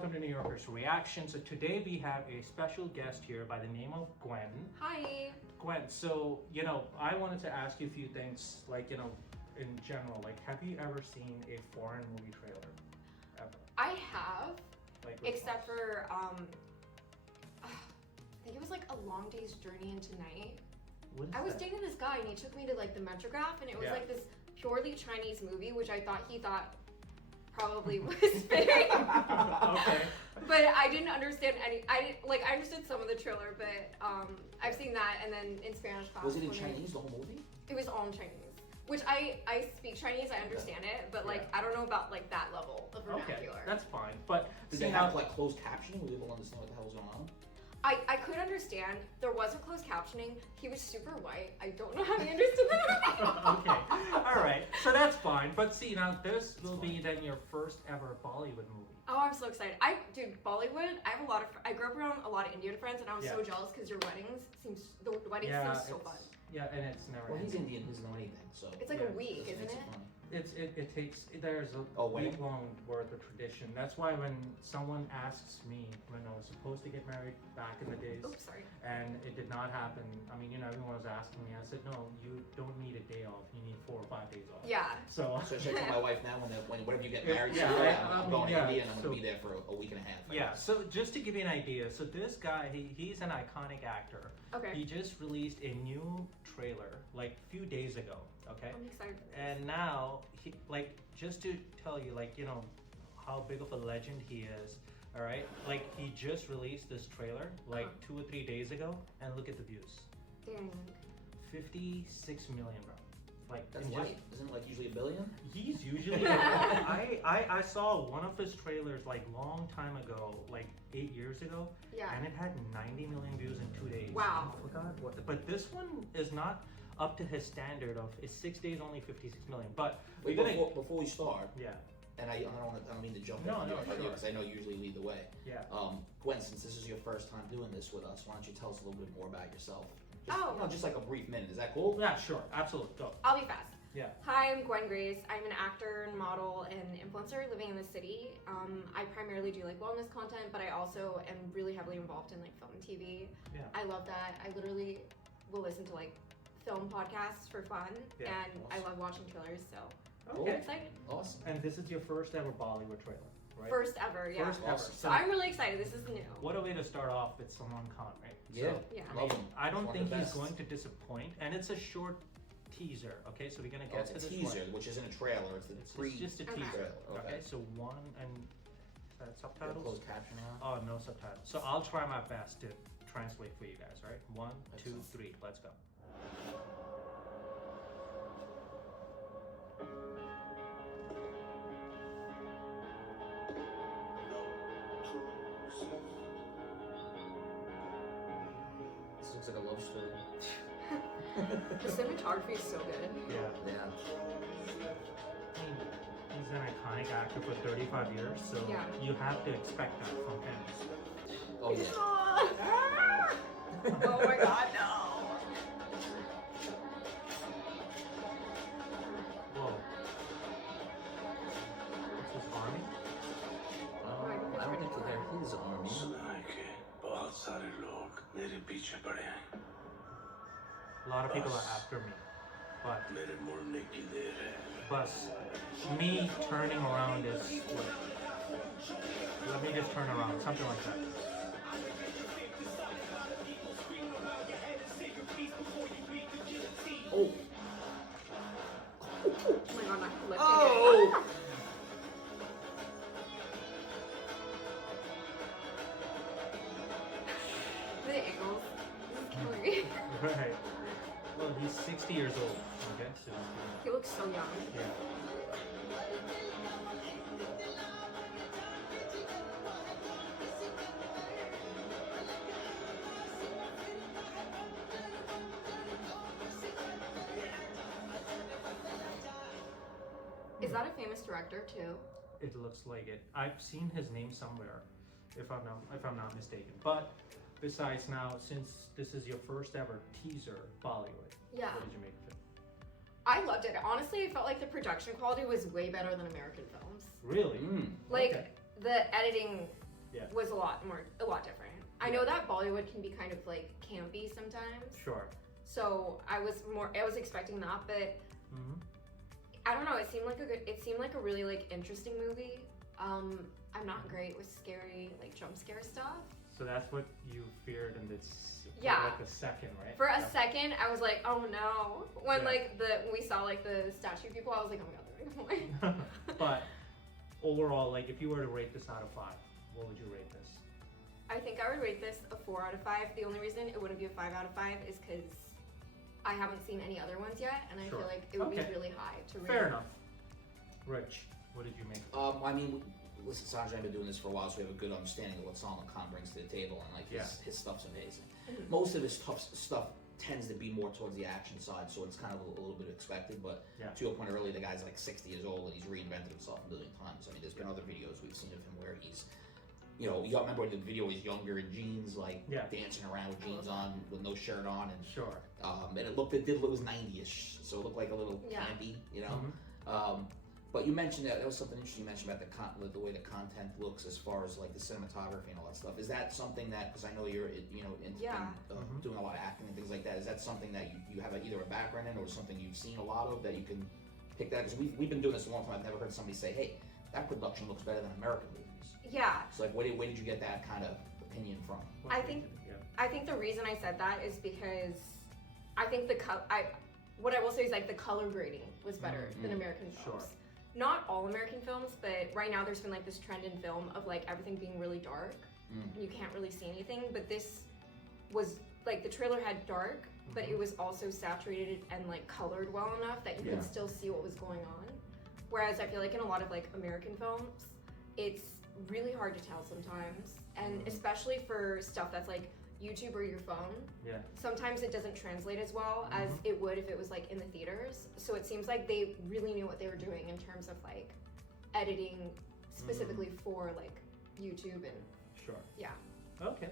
welcome to New Yorkers Reaction. So today we have a special guest here by the name of Gwen. Hi. Gwen, so, I wanted to ask you a few things, in general. Like, have you ever seen a foreign movie trailer? Ever? I have, except one? for, I think it was like A Long Day's Journey into Night. I was dating this guy and he took me to like the Metrograph and it was like this purely Chinese movie, which I thought he thought probably was fitting. Okay. But I didn't understand I understood some of the trailer, but I've seen that, and then in Spanish class. Was it in Chinese, the whole movie? It was all in Chinese. Which I speak Chinese, I understand it, but I don't know about like that level of vernacular. Okay, that's fine. But did they have like closed captioning? Were you able to understand what the hell was going on? I could understand. There wasn't closed captioning. He was super white. I don't know how he understood that. Okay, all right. So that's fine. But see, now this will be then your first ever Bollywood movie. Oh, I'm so excited. Dude, Bollywood, I have a lot of, I grew up around a lot of Indian friends and I was so jealous because the weddings seem so fun. Yeah, and it's never. Well, he's Indian. He doesn't know anything, so. It's like a week, isn't it? There's a week-long worth of tradition. That's why when someone asks me when I was supposed to get married back in the days, and it did not happen. I mean, everyone was asking me. I said, no, you don't need a day off. You need 4 or 5 days off. Yeah. So should I tell my wife now whenever you get married? I'm going to India and I'm going to be there for a week and a half. Yeah. So just to give you an idea, so this guy, he's an iconic actor. Okay. He just released a new trailer like a few days ago. Okay. I'm excited for this. And now, just to tell you, how big of a legend he is, all right? He just released this trailer, 2 or 3 days ago, and look at the views. Dang. 56 million, bro. That's light. Isn't it usually a billion? He's usually, I saw one of his trailers long time ago, 8 years ago. Yeah. And it had 90 million views in 2 days. Wow. I forgot what, but this one is not up to his standard of, it's 6 days, only 56 million. But before we start. Yeah. And I don't mean to jump in because I know you usually lead the way. Yeah. Gwen, since this is your first time doing this with us, why don't you tell us a little bit more about yourself? Just like a brief minute. Is that cool? Yeah, sure. Absolutely. Go. I'll be fast. Yeah. Hi, I'm Gwen Grace. I'm an actor and model and influencer living in the city. I primarily do wellness content, but I also am really heavily involved in film and TV. Yeah. I love that. I literally will listen to film podcasts for fun, and awesome. I love watching trailers, so I'm excited. Awesome. And this is your first ever Bollywood trailer, right? First ever, yeah. First ever. So I'm really excited. This is new. What a way to start off with Salman Khan, right? Yeah. So, yeah. I don't think he's going to disappoint, and it's a short teaser. Okay, so we're gonna get to this teaser, which isn't a trailer. It's just a teaser. Okay. So one and subtitles. Closed captioning on? Oh, no subtitles. So I'll try my best to translate for you guys. Right? 1, 2, 3. Let's go. This looks like a love story. The cinematography is so good. Yeah. He's an iconic actor for 35 years, so you have to expect that from him. Oh yeah. Oh my god, no. Whoa. This is army? I don't think they're his army. A lot of people are after me, but me turning around is let me just turn around, something like that. Oh. Oh my god, I'm lifting Oh. The angles. This is killing me. Right. Well, he's 60 years old. Okay, so he looks so young. Yeah. Is that a famous director too? It looks like it. I've seen his name somewhere, if I'm not mistaken. But besides now, since this is your first ever teaser Bollywood, what did you make of it? I loved it. Honestly, I felt like the production quality was way better than American films. Really? The editing was a lot different. I know that Bollywood can be kind of like campy sometimes. Sure. So I was expecting that, but I don't know. It seemed like a really like interesting movie. I'm not great with scary like jump scare stuff. So that's what you feared in this. Yeah. Like the second, right? For a second, I was like, oh no. When like we saw like the statue people, I was like, oh my god, they're gonna go. But overall, like if you were to rate this out of 5, what would you rate this? I think I would rate this a 4 out of 5. The only reason it wouldn't be a 5 out of 5 is because I haven't seen any other ones yet, and I feel like it would be really high to rate. Fair enough. Rich, what did you make? I mean, listen, Sanjay and I have been doing this for a while, so we have a good understanding of what Salman Khan brings to the table, and like his stuff's amazing. Most of his stuff tends to be more towards the action side, so it's kind of a little bit expected. But to your point earlier, the guy's like 60 years old and he's reinvented himself a million times. I mean, there's been other videos we've seen of him where he's, you remember the video he's younger in jeans, like dancing around with jeans on, with no shirt on, and and it was 90ish, so it looked like a little campy, But you mentioned that was something interesting you mentioned about the way the content looks as far as like the cinematography and all that stuff. Is that something that, because I know you're doing a lot of acting and things like that, is that something that you have either a background in or something you've seen a lot of that you can pick that? Because we've been doing this a long time. I've never heard somebody say, hey, that production looks better than American movies. Yeah. So like, where did you get that kind of opinion from? I think the reason I said that is because I think what I will say is like the color grading was better than American films. Not all American films, but right now there's been like this trend in film of like everything being really dark. You can't really see anything, but this was like the trailer had dark, but it was also saturated and like colored well enough that you could still see what was going on. Whereas I feel like in a lot of like American films, it's really hard to tell sometimes, and especially for stuff that's like YouTube or your phone, sometimes it doesn't translate as well as it would if it was like in the theaters. So it seems like they really knew what they were doing in terms of like editing specifically for like YouTube and Okay.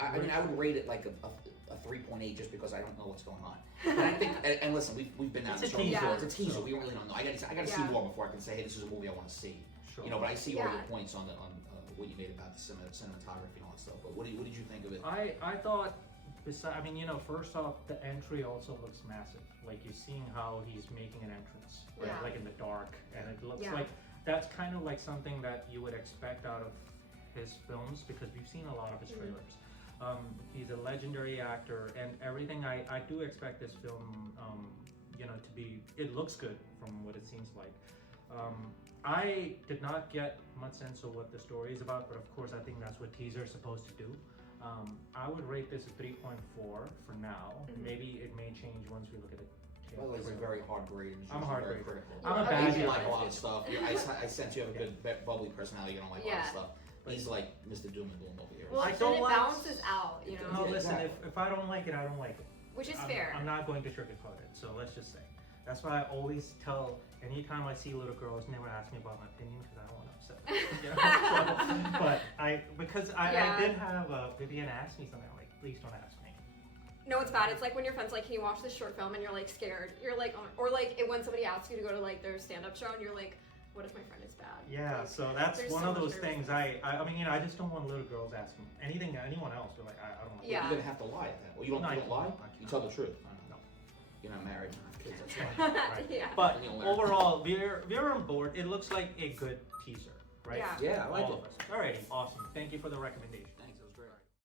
I mean, I would rate it like a 3.8 just because I don't know what's going on. But I think, and listen, we've been down this road before. It's a teaser. We really don't know. I got to see more before I can say, hey, this is a movie I want to see. But I see all your points on what you made about the cinematography and all that stuff. But what did you think of it? I thought, first off, the entry also looks massive. Like you're seeing how he's making an entrance, right? Like in the dark, and it looks like that's kind of like something that you would expect out of his films because we've seen a lot of his trailers. He's a legendary actor, and everything. I do expect this film, to be. It looks good from what it seems like. I did not get much sense of what the story is about, but of course I think that's what teaser is supposed to do. I would rate this a 3.4 for now. Maybe it may change once we look at it. By the way, it's a very hard grade. I'm a hard grade. Critical. I'm a bad You like a lot of stuff. I sense you have a good bubbly personality. You don't like a lot of stuff. He's like Mr. Doom and Gloom over here. Well, then it balances out, No, listen, if I don't like it, I don't like it. Which is fair. I'm not going to sugarcoat it, so let's just say. That's why I always tell, anytime I see little girls, never ask me about my opinion because I don't want to upset them. But I did have Vivian ask me something, I'm like, please don't ask me. No, it's bad. It's like when your friend's like, can you watch this short film? And you're like scared. You're like, or like when somebody asks you to go to like their stand-up show and you're like, what if my friend is bad? Yeah, like, so that's one of those things. I just don't want little girls asking anyone else. But like, I don't want. You're gonna have to lie at that. Well, you don't lie. You tell the truth. No. You're not married. Kids, that's fine. Right. But overall, we're on board. It looks like a good teaser, right? Yeah, I like it. Alrighty, awesome. Thank you for the recommendation. Thanks, it was great.